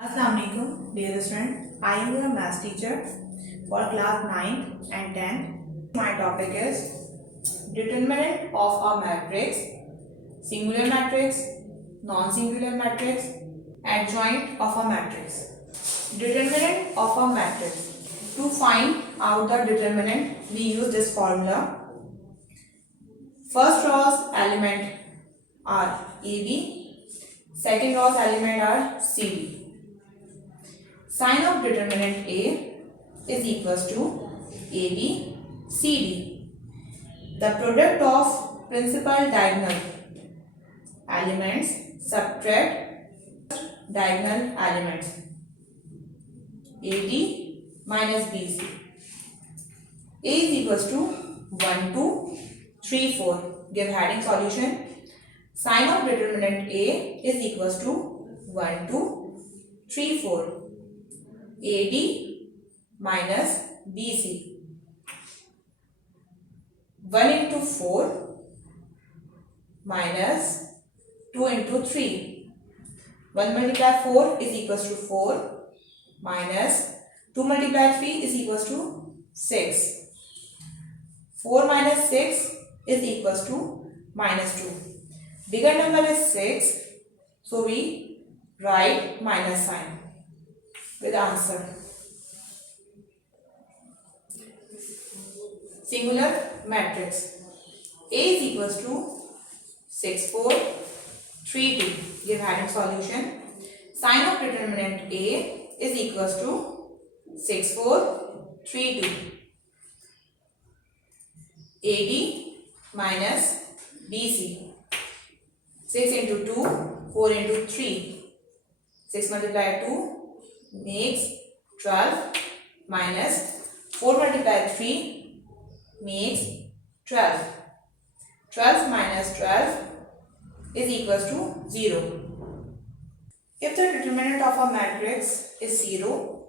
Assalamualaikum dear student. I am your math teacher for class 9 and 10. My topic is determinant of a matrix, singular matrix, non-singular matrix, adjoint of a matrix. Determinant of a matrix. To find out the determinant, we use this formula. First row's element are AB, second row's element are CD. Sign of determinant A is equals to AB CD. The product of principal diagonal elements subtract diagonal elements AD minus BC. A is equals to 1, 2, 3, 4. Give heading solution. Sign of determinant A is equals to 1, 2, 3, 4. AD minus BC. 1 into 4 minus 2 into 3. 1 multiplied 4 is equals to 4 minus 2 multiplied 3 is equals to 6. 4 minus 6 is equals to minus 2. Bigger number is 6, so we write minus sign with answer. Singular matrix. A is equals to 6, 4, 3, 2. Give heading solution. Sign of determinant A is equals to 6, 4, 3, 2. AD minus BC. 6 into 2, 4 into 3. 6 multiplied 2 makes 12 minus 4 multiplied 3 makes 12. 12 minus 12 is equals to 0. If the determinant of a matrix is 0,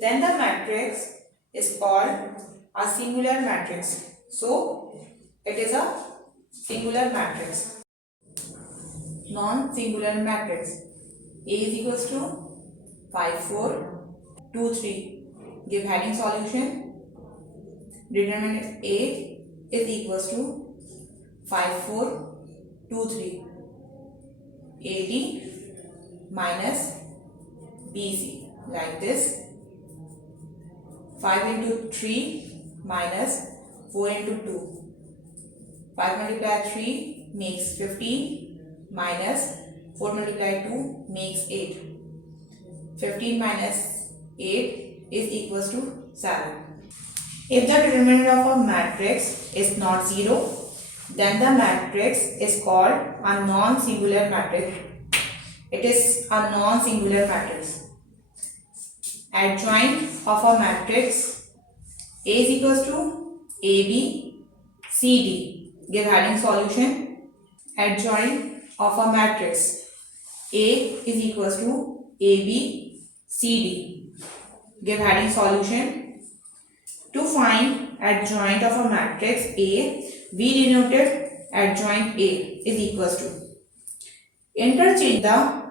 then the matrix is called a singular matrix. So, it is a singular matrix. Non-singular matrix. A is equals to 5, 4, 2, 3. Give heading solution. Determinant A is equals to 5, 4, 2, 3. AD minus BC. Like this. 5 into 3 minus 4 into 2. 5 multiplied 3 makes 15 minus 4 multiplied 2 makes 8. 15 minus 8 is equals to 7. If the determinant of a matrix is not 0, then the matrix is called a non-singular matrix. It is a non-singular matrix. Adjoint of a matrix. A is equals to AB, CD. Give heading solution. Adjoint of a matrix. A is equals to AB, CD. Give heading solution. To find adjoint of a matrix A, we denoted adjoint A is equals to interchange the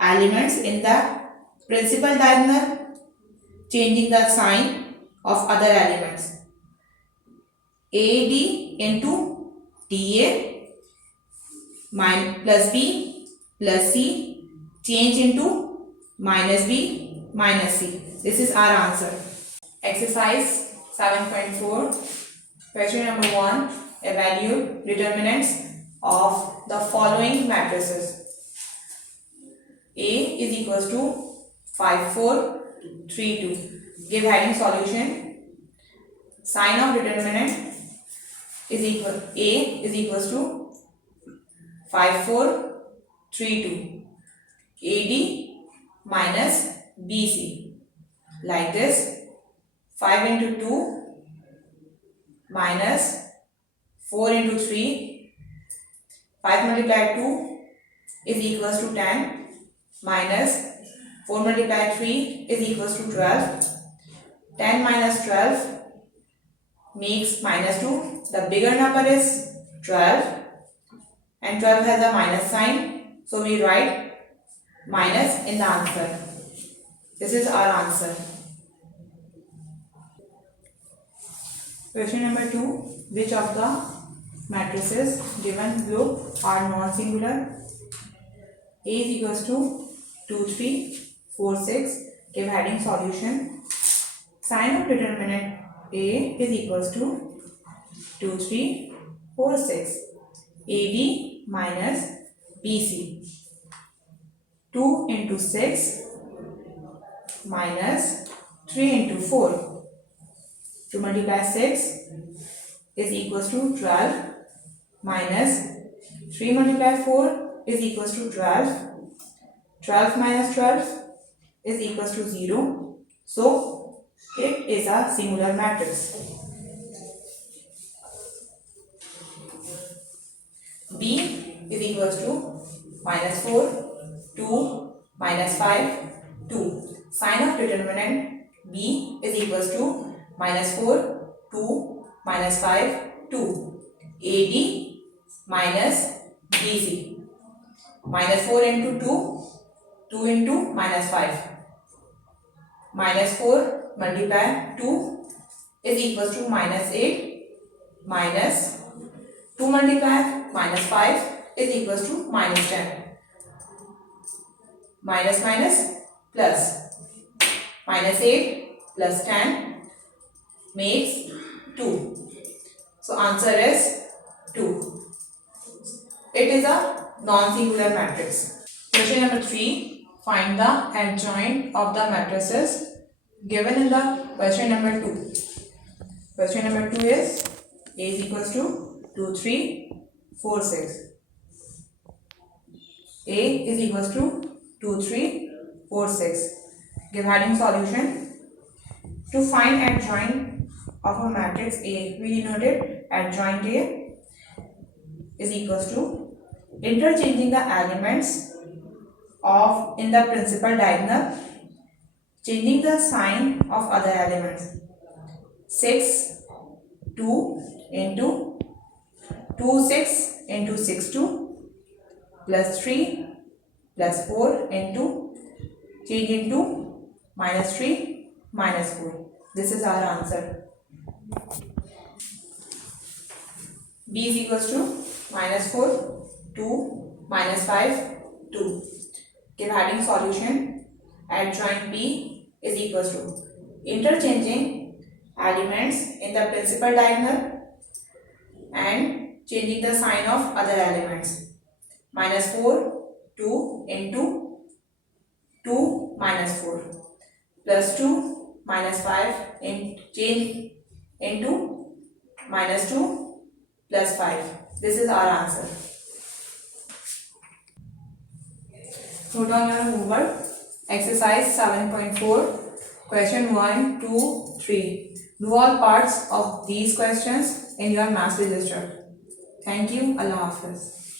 elements in the principal diagonal, changing the sign of other elements. AD into DA plus B plus C change into minus B minus C. This is our answer. Exercise 7.4. Question number 1. Evaluate determinants of the following matrices. A is equals to 5, 4, 3, 2. Give heading solution. Sign of determinant is equal A is equals to 5, 4, 3, 2. AD minus BC. Like this. 5 into 2 minus 4 into 3. 5 multiplied 2 is equals to 10 minus 4 multiplied 3 is equals to 12. 10 minus 12 makes minus 2. The bigger number is 12 and 12 has a minus sign. So we write minus in the answer. This is our answer. Question number 2. Which of the matrices given below are non-singular? A is equals to 2, 3, 4, 6. Give heading solution. Sign of determinant A is equals to 2, 3, 4, 6. AB minus BC. 2 into 6 minus 3 into 4. To multiply 6 is equals to 12 minus 3 multiply 4 is equals to 12. 12 minus 12 is equals to 0. So, it is a singular matrix. B is equals to minus 4, 2, minus 5, 2. Sign of determinant B is equals to minus 4, 2, minus 5, 2. AB minus BC. Minus 4 into 2, 2 into minus 5. Minus 4 multiply 2 is equals to minus 8 minus 2 multiply minus 5 is equals to minus 10. Minus minus plus. Minus 8 plus 10 makes 2. So answer is 2. It is a non-singular matrix. Question number 3. Find the adjoint of the matrices given in the question number 2. Question number 2 is A is equals to 2, 3, 4, 6. A is equals to 2, 3, 4, 6. Give heading solution. To find adjoint of a matrix A, we denoted adjoint A is equals to interchanging the elements of in the principal diagonal, changing the sign of other elements. 6, 2 into 2, 6 into 6, 2 plus 3 plus 4 into change into minus 3 minus 4. This is our answer. B is equals to minus 4, 2, minus 5, 2. Give heading solution. Adjoint B is equals to interchanging elements in the principal diagonal and changing the sign of other elements. Minus 4, 2 into 2 minus 4 plus 2 minus 5 in change into minus 2 plus 5. This is our answer. Note down your homework. Exercise 7.4. Question 1, 2, 3. Do all parts of these questions in your maths register. Thank you. Allah Hafiz.